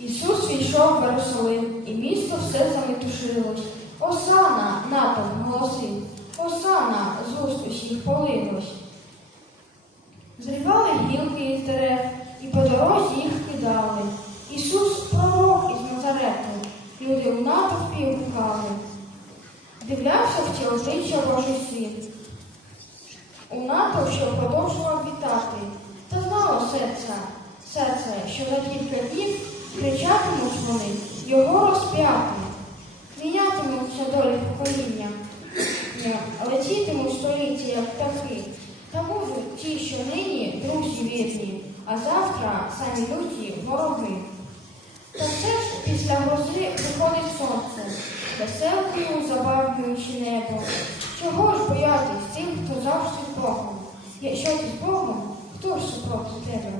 Ісус війшов в Єрусалим, і місто все заметушилось. Осана, натовп голосив, Осана, зустріч їх полилось. Зривали гілки із дерев, і по дорозі їх кидали. Ісус пророк із Назарету, люди в натовпі гукали. Дивлявся в ті обличчя Божий світ. У натовп, що продовжував вітати, та знало серце, серце, що за кілька днів кричатимуть вони його розп'яти, мінятимуться долі покоління, летітимуть століття, як птахи, та будуть ті, що нині друзі вірні, а завтра самі люті вороги. Та все ж після грози приходить сонце, веселкою забавлюючи небо. Чого ж боятись тим, хто завжди з Богом? Якщо ти з Богом, хто ж супроти тебе?